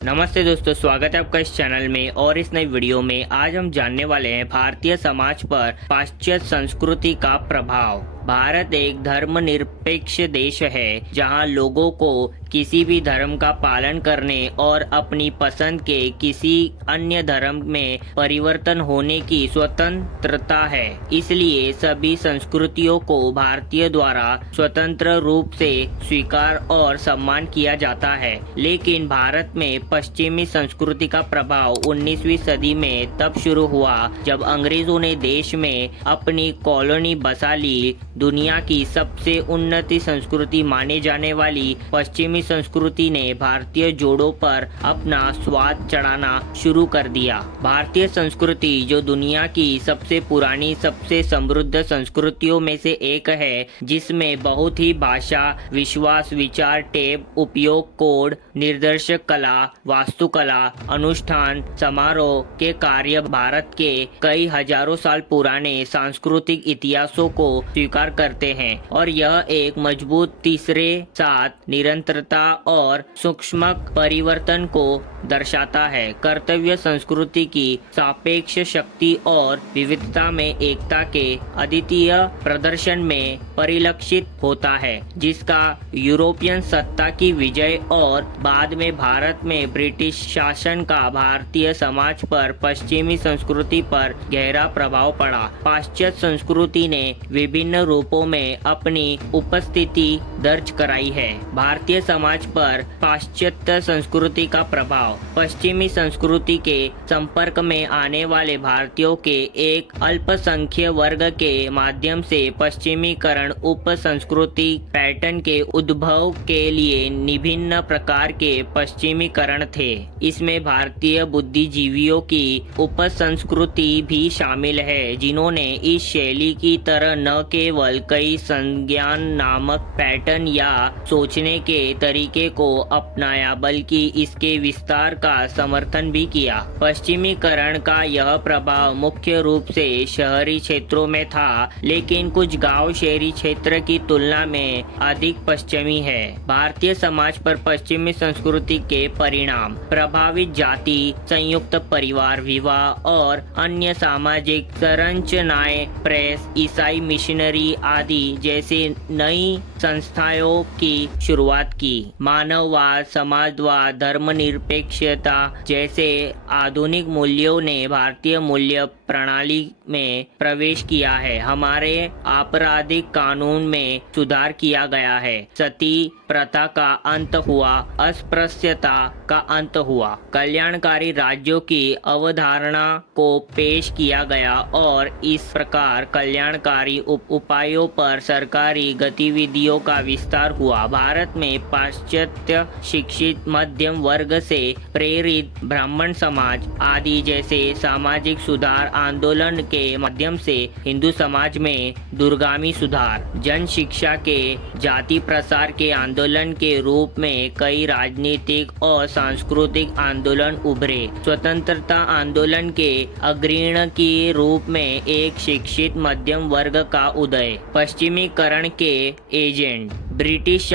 नमस्ते दोस्तों, स्वागत है आपका इस चैनल में। और इस नई वीडियो में आज हम जानने वाले हैं भारतीय समाज पर पाश्चात्य संस्कृति का प्रभाव। भारत एक धर्मनिरपेक्ष देश है जहां लोगों को किसी भी धर्म का पालन करने और अपनी पसंद के किसी अन्य धर्म में परिवर्तन होने की स्वतंत्रता है। इसलिए सभी संस्कृतियों को भारतीय द्वारा स्वतंत्र रूप से स्वीकार और सम्मान किया जाता है। लेकिन भारत में पश्चिमी संस्कृति का प्रभाव 19वीं सदी में तब शुरू हुआ जब अंग्रेजों ने देश में अपनी कॉलोनी बसा ली। दुनिया की सबसे उन्नत संस्कृति माने जाने वाली पश्चिमी संस्कृति ने भारतीय जोड़ों पर अपना स्वाद चढ़ाना शुरू कर दिया। भारतीय संस्कृति जो दुनिया की सबसे पुरानी, सबसे समृद्ध संस्कृतियों में से एक है, जिसमें बहुत ही भाषा, विश्वास, विचार, टेप, उपयोग, कोड, निर्देशक कला, वास्तुकला, अनुष्ठान, समारोह के कार्य भारत के कई हजारों साल पुराने सांस्कृतिक इतिहासों को स्वीकार करते हैं। और यह एक मजबूत तीसरे साथ निरंतरता और सूक्ष्म परिवर्तन को दर्शाता है। कर्तव्य संस्कृति की सापेक्ष शक्ति और विविधता में एकता के अद्वितीय प्रदर्शन में परिलक्षित होता है, जिसका यूरोपियन सत्ता की विजय और बाद में भारत में ब्रिटिश शासन का भारतीय समाज पर पश्चिमी संस्कृति पर गहरा प्रभाव पड़ा। पाश्चात्य संस्कृति ने विभिन्न रूपों में अपनी उपस्थिति दर्ज कराई है। भारतीय समाज पर पाश्चात्य संस्कृति का प्रभाव। पश्चिमी संस्कृति के संपर्क में आने वाले भारतीयों के एक अल्पसंख्यक वर्ग के माध्यम से पश्चिमीकरण उप संस्कृति पैटर्न के उद्भव के लिए विभिन्न प्रकार के पश्चिमीकरण थे। इसमें भारतीय बुद्धिजीवियों की उप संस्कृति भी शामिल है, जिन्होंने इस शैली की तरह न केवल कई संज्ञान नामक पैटर्न या सोचने के तरीके को अपनाया, बल्कि इसके विस्तार का समर्थन भी किया। पश्चिमीकरण का यह प्रभाव मुख्य रूप से शहरी क्षेत्रों में था, लेकिन कुछ गांव शहरी क्षेत्र की तुलना में अधिक पश्चिमी है। भारतीय समाज पर पश्चिमी संस्कृति के परिणाम। प्रभावित जाति, संयुक्त परिवार, विवाह और अन्य सामाजिक संरचनाएं, प्रेस, ईसाई मिशनरी आदि जैसे नई संस्थाओं की शुरुआत की। मानववाद, समाजवाद, धर्मनिरपेक्षता जैसे आधुनिक मूल्यों ने भारतीय मूल्य प्रणाली में प्रवेश किया है। हमारे आपराधिक कानून में सुधार किया गया है। सती प्रथा का अंत हुआ, अस्पृश्यता का अंत हुआ। कल्याणकारी राज्यों की अवधारणा को पेश किया गया और इस प्रकार कल्याणकारी उपायों पर सरकारी गतिविधियों का विस्तार हुआ। भारत में पाश्चात्य शिक्षित मध्यम वर्ग से प्रेरित ब्राह्मण समाज आदि जैसे सामाजिक सुधार आंदोलन के माध्यम से हिंदू समाज में दूरगामी सुधार, जन शिक्षा के जाति प्रसार के आंदोलन के रूप में कई राजनीतिक और सांस्कृतिक आंदोलन उभरे। स्वतंत्रता आंदोलन के अग्रणी के रूप में एक शिक्षित मध्यम वर्ग का उदय। पश्चिमीकरण के एजेंट। ब्रिटिश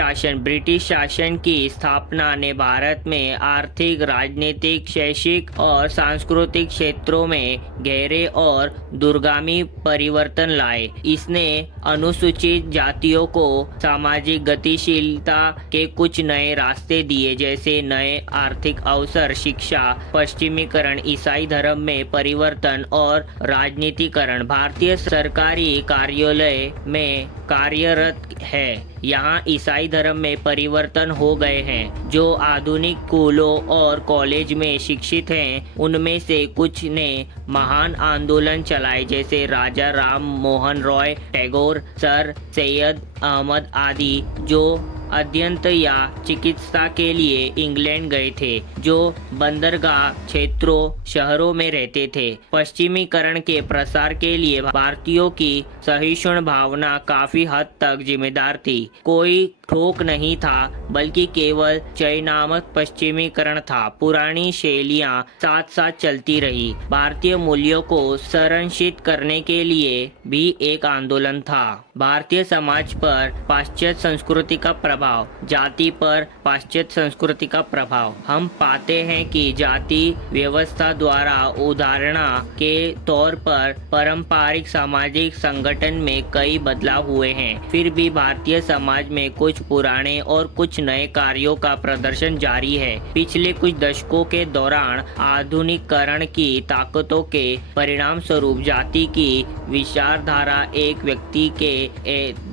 शासन की स्थापना ने भारत में आर्थिक, राजनीतिक, शैक्षिक और सांस्कृतिक क्षेत्रों में गहरे और दूरगामी परिवर्तन लाए। इसने अनुसूचित जातियों को सामाजिक गतिशीलता के कुछ नए रास्ते दिए, जैसे नए आर्थिक अवसर, शिक्षा, पश्चिमीकरण, ईसाई धर्म में परिवर्तन और राजनीतिकरण। भारतीय सरकारी कार्यालय में कार्यरत है। यहाँ ईसाई धर्म में परिवर्तन हो गए हैं। जो आधुनिक स्कूलों और कॉलेज में शिक्षित हैं, उनमें से कुछ ने महान आंदोलन चलाए, जैसे राजा राम मोहन रॉय, टैगोर, सर सैयद अहमद आदि, जो अध्ययन या चिकित्सा के लिए इंग्लैंड गए थे, जो बंदरगाह क्षेत्रों, शहरों में रहते थे। पश्चिमीकरण के प्रसार के लिए भारतीयों की सहिष्णु भावना काफी हद तक जिम्मेदार थी। कोई ठोक नहीं था, बल्कि केवल चयनात्मक पश्चिमीकरण था। पुरानी शैलियां साथ साथ चलती रही। भारतीय मूल्यों को संरक्षित करने के लिए भी एक आंदोलन था। भारतीय समाज पर पाश्चात्य संस्कृति का प्रभाव। जाति पर पाश्चात्य संस्कृति का प्रभाव। हम पाते हैं कि जाति व्यवस्था द्वारा उदाहरण के तौर पर पारंपरिक सामाजिक संगठन में कई बदलाव हुए हैं। फिर भी भारतीय समाज में कुछ पुराने और कुछ नए कार्यों का प्रदर्शन जारी है। पिछले कुछ दशकों के दौरान आधुनिकीकरण की ताकतों के परिणाम स्वरूप जाति की विचारधारा एक व्यक्ति के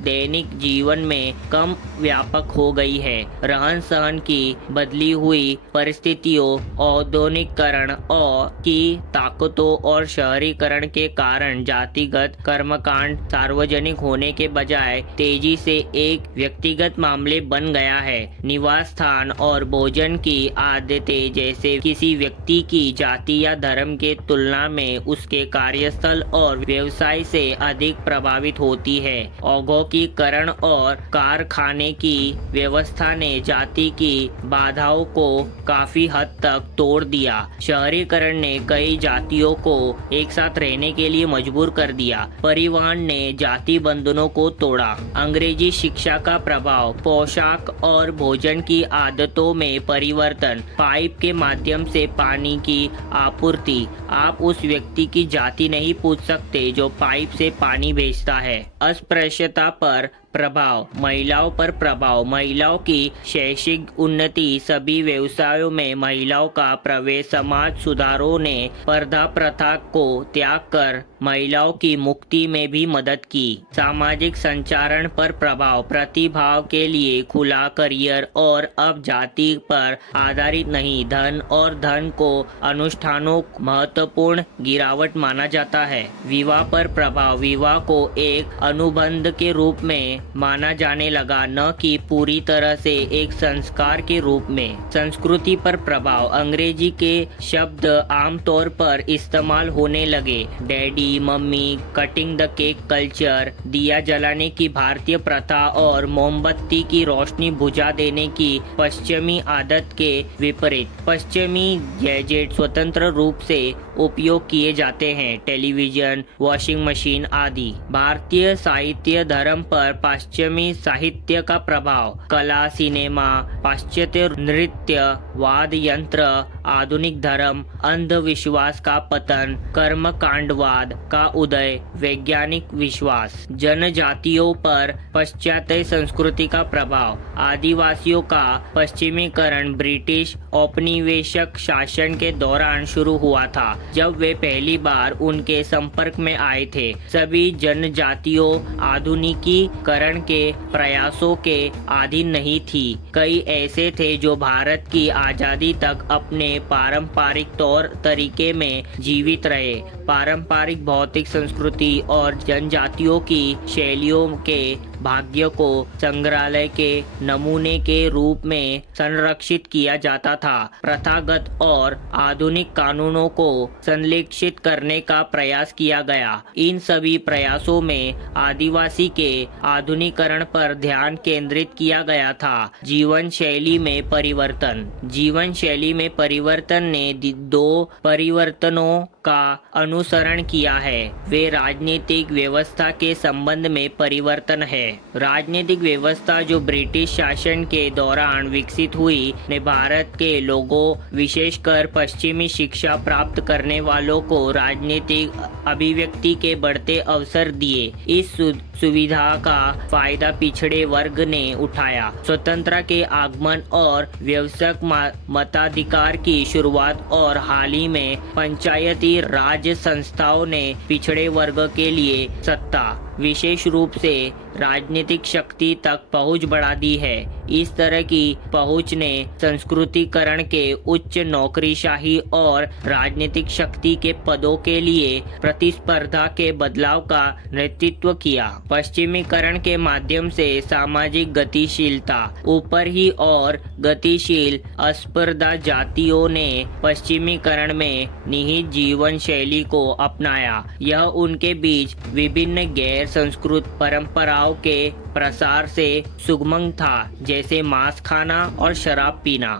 दैनिक जीवन में कम व्यापक हो गई है। रहन सहन की बदली हुई परिस्थितियों, औद्योगिकरण और की ताकतों और शहरीकरण के कारण जातिगत कर्मकांड सार्वजनिक होने के बजाय तेजी से एक व्यक्तिगत मामले बन गया है। निवास स्थान और भोजन की आदतें जैसे किसी व्यक्ति की जाति या धर्म के तुलना में उसके कार्यस्थल और व्यवसाय से अधिक प्रभावित होती है। औद्योगिकरण और कारखाने की व्यवस्था ने जाति की बाधाओं को काफी हद तक तोड़ दिया। शहरीकरण ने कई जातियों को एक साथ रहने के लिए मजबूर कर दिया। परिवहन ने जाति बंधनों को तोड़ा। अंग्रेजी शिक्षा का प्रभाव। पोशाक और भोजन की आदतों में परिवर्तन। पाइप के माध्यम से पानी की आपूर्ति। आप उस व्यक्ति की जाति नहीं पूछ सकते जो पाइप से पानी भेजता है। अस्पृश्यता पर प्रभाव। महिलाओं पर प्रभाव। महिलाओं की शैक्षिक उन्नति। सभी व्यवसायों में महिलाओं का प्रवेश। समाज सुधारों ने पर्दा प्रथा को त्याग कर महिलाओं की मुक्ति में भी मदद की। सामाजिक संचारण पर प्रभाव। प्रतिभाव के लिए खुला करियर और अब जाति पर आधारित नहीं, धन और धन को अनुष्ठानों महत्वपूर्ण गिरावट माना जाता है। विवाह पर प्रभाव। विवाह को एक अनुबंध के रूप में माना जाने लगा, न कि पूरी तरह से एक संस्कार के रूप में। संस्कृति पर प्रभाव। अंग्रेजी के शब्द आमतौर पर इस्तेमाल होने लगे। Daddy, mummy, cutting the cake culture, दिया जलाने की भारतीय प्रथा और मोमबत्ती की रोशनी बुझा देने की पश्चिमी आदत के विपरीत पश्चिमी गैजेट स्वतंत्र रूप से उपयोग किए जाते हैं। टेलीविजन, वॉशिंग मशीन आदि। भारतीय साहित्य धर्म पर पश्चिमी साहित्य का प्रभाव। कला, सिनेमा, पाश्चात्य नृत्य, वाद्य यंत्र, आधुनिक धर्म, अंधविश्वास का पतन, कर्मकांडवाद का उदय, वैज्ञानिक विश्वास। जनजातियों पर पाश्चात्य संस्कृति का प्रभाव। आदिवासियों का पश्चिमीकरण ब्रिटिश औपनिवेशिक शासन के दौरान शुरू हुआ था, जब वे पहली बार उनके संपर्क में आए थे। सभी जनजातियों आधुनिकीकरण के प्रयासों के अधीन नहीं थी। कई ऐसे थे जो भारत की आजादी तक अपने पारंपरिक तौर तरीके में जीवित रहे। पारंपरिक भौतिक संस्कृति और जनजातियों की शैलियों के भाग्य को संग्रहालय के नमूने के रूप में संरक्षित किया जाता था। प्रथागत और आधुनिक कानूनों को संरक्षित करने का प्रयास किया गया। इन सभी प्रयासों में आदिवासी के आधुनिकीकरण पर ध्यान केंद्रित किया गया था। जीवन शैली में परिवर्तन। जीवन शैली में परिवर्तन ने दो परिवर्तनों का अनुसरण किया है। वे राजनीतिक व्यवस्था के संबंध में परिवर्तन है। राजनीतिक व्यवस्था जो ब्रिटिश शासन के दौरान विकसित हुई ने भारत के लोगों, विशेषकर पश्चिमी शिक्षा प्राप्त करने वालों को राजनीतिक अभिव्यक्ति के बढ़ते अवसर दिए। इस सुविधा का फायदा पिछड़े वर्ग ने उठाया। स्वतंत्रता के आगमन और व्यावसायिक मताधिकार की शुरुआत और हाल ही में पंचायती राज संस्थाओं ने पिछड़े वर्ग के लिए सत्ता, विशेष रूप से राजनीतिक शक्ति तक पहुंच बढ़ा दी है। इस तरह की पहुंच ने संस्कृतिकरण के उच्च नौकरीशाही और राजनीतिक शक्ति के पदों के लिए प्रतिस्पर्धा के बदलाव का नेतृत्व किया। पश्चिमीकरण के माध्यम से सामाजिक गतिशीलता। ऊपर ही और गतिशील अस्पर्धा जातियों ने पश्चिमीकरण में निहित जीवन शैली को अपनाया। यह उनके बीच विभिन्न गैर गैर संस्कृत परंपराओं के प्रसार से सुगमंग था, जैसे मांस खाना और शराब पीना।